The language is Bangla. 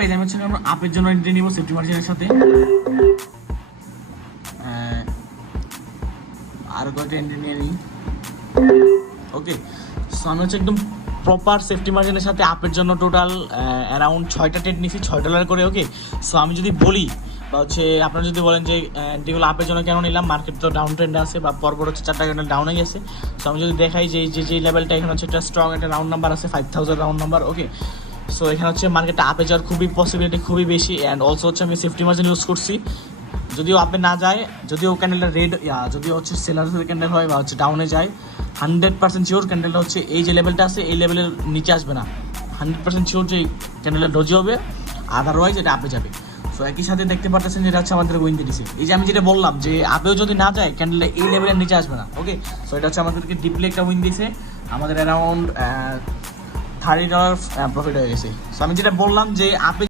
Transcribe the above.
গাইস আমি হচ্ছে আমরা আপের জন্য এন্ট্রি নিব সেফটি মার্জিনের সাথে। আর কয়টা এন্ট্রি নিয়ে নিই। ওকে, সো আমি হচ্ছে একদম প্রপার সেফটি মার্জিনের সাথে আপের জন্য টোটাল অ্যারাউন্ড 6টা ট্রেড নিয়েছি $6 করে। ওকে, সো আমি যদি বলি বা হচ্ছে আপনারা যদি বলেন যে এন্ট্রিগুলো আপের জন্য কেন নিলাম, মার্কেট তো ডাউন ট্রেন্ডে আছে বা পরপর হচ্ছে 4টা ক্যান্ডেল ডাউনে গেছে। সো আমি যদি দেখাই যে যে লেভেলটা এখানে হচ্ছে একটা স্ট্রং একটা রাউন্ড নাম্বার আছে 5000 রাউন্ড নাম্বার। ওকে, সো এখানে হচ্ছে মার্কেটটা আপে যাওয়ার খুবই পসিবিলিটি খুবই বেশি। অ্যান্ড অলসো হচ্ছে আমি সেফটি মার্জিন ইউজ করছি, যদিও আপে না যায়, যদিও ক্যান্ডেলটা রেড যদিও হচ্ছে সেলার ক্যান্ডেল হয় বা হচ্ছে ডাউনে যায়, 100% শিওর ক্যান্ডেলটা হচ্ছে এই যে লেভেলটা আছে এই লেভেলের নিচে আসবে না। 100% শিওর যে ক্যান্ডেলটা ডজি হবে, আদারওয়াইজ এটা আপে যাবে। সো একই সাথে দেখতে পাচ্ছেন যেটা হচ্ছে আমাদের উইন দিয়েছে। এই যে আমি যেটা বললাম যে আপেও যদি না যায় ক্যান্ডেলটা এই লেভেলের নিচে আসবে না। ওকে, সো এটা হচ্ছে আমাদেরকে ডিপলি একটা উইন দিয়েছে, আমাদের অ্যারাউন্ড $30 প্রফিট হয়ে গেছে। সো আমি যেটা বললাম যে আপে